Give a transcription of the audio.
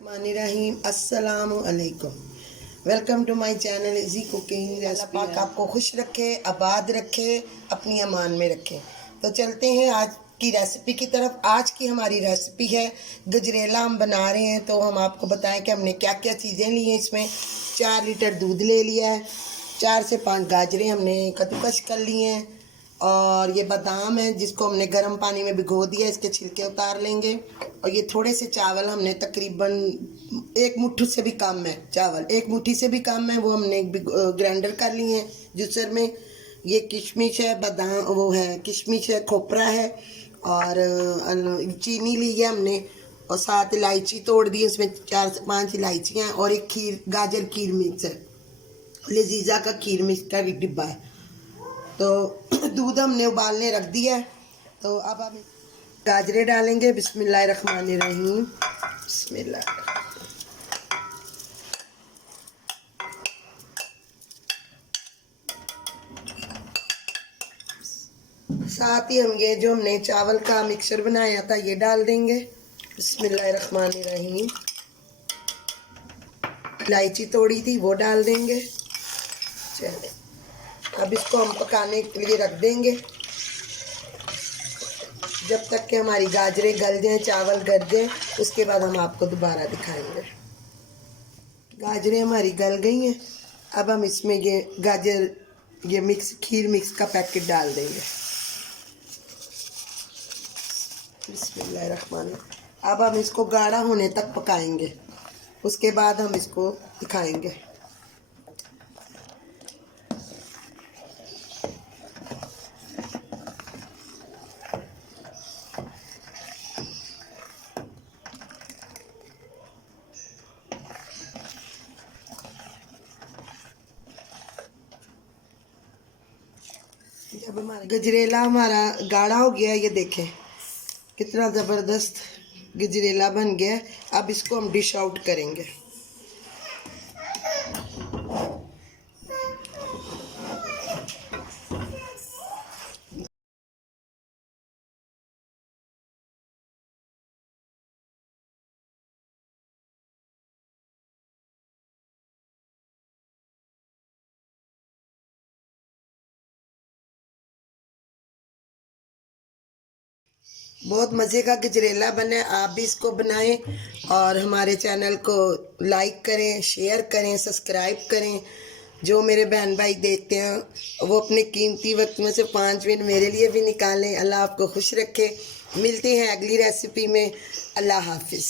बिस्मिल्लाहिर्रहमानिर्रहीम अस्सलामु अलैकुम। Welcome to my channel easy cooking. अल्लाह पाक आपको खुश रखे, आबाद रखे, अपनी अमान में रखे। तो चलते हैं आज की रेसिपी की तरफ। आज की हमारी रेसिपी है गजरेला। हम बना रहे हैं तो हम आपको बताएं कि हमने क्या क्या चीज़ें ली हैं। इसमें 4 लीटर दूध ले लिया है, 4 से 5 गाजरें हमने कद्दूकस कर ली हैं, और ये बादाम है जिसको हमने गर्म पानी में भिगो दिया, इसके छिलके उतार लेंगे। और ये थोड़े से चावल हमने तकरीबन 1 मुट्ठी से भी कम है, चावल 1 मुट्ठी से भी कम है, वो हमने ग्राइंडर कर लिए हैं जूसर में। ये किशमिश है, बादाम वो है, किशमिश है, खोपरा है, और चीनी ली है हमने, और 7 इलायची तोड़ दी, उसमें 4 से 5 इलायचियाँ, और एक गाजर खीर मिक्स है, लजीजा का खीर मिक्स का डिब्बा है। तो दूध हमने उबालने रख दिया है। तो अब हम गाजरे डालेंगे। बिस्मिल्लाहिर्रहमानिर्रहीम। बिस्मिल्लाह। साथ ही हम ये जो हमने चावल का मिक्सचर बनाया था ये डाल देंगे। बिस्मिल्लाहिर्रहमानिर्रहीम। इलायची तोड़ी थी वो डाल देंगे। चले अब इसको हम पकाने के लिए रख देंगे जब तक कि हमारी गाजरें गल जाएं, चावल गल जाएं। उसके बाद हम आपको दोबारा दिखाएंगे। गाजरें हमारी गल गई हैं। अब हम इसमें ये खीर मिक्स का पैकेट डाल देंगे। बिस्मिल्लाहिर्रहमानिर्रहीम। अब हम इसको गाढ़ा होने तक पकाएंगे, उसके बाद हम इसको दिखाएंगे। जब हमारा गजरेला गाढ़ा हो गया, ये देखें कितना ज़बरदस्त गजरेला बन गया है। अब इसको हम डिश आउट करेंगे। बहुत मज़े का गजरेला बना है, आप भी इसको बनाएं, और हमारे चैनल को लाइक करें, शेयर करें, सब्सक्राइब करें। जो मेरे बहन भाई देखते हैं वो अपने कीमती वक्त में से 5 मिनट मेरे लिए भी निकालें। अल्लाह आपको खुश रखे। मिलते हैं अगली रेसिपी में। अल्लाह हाफिज़।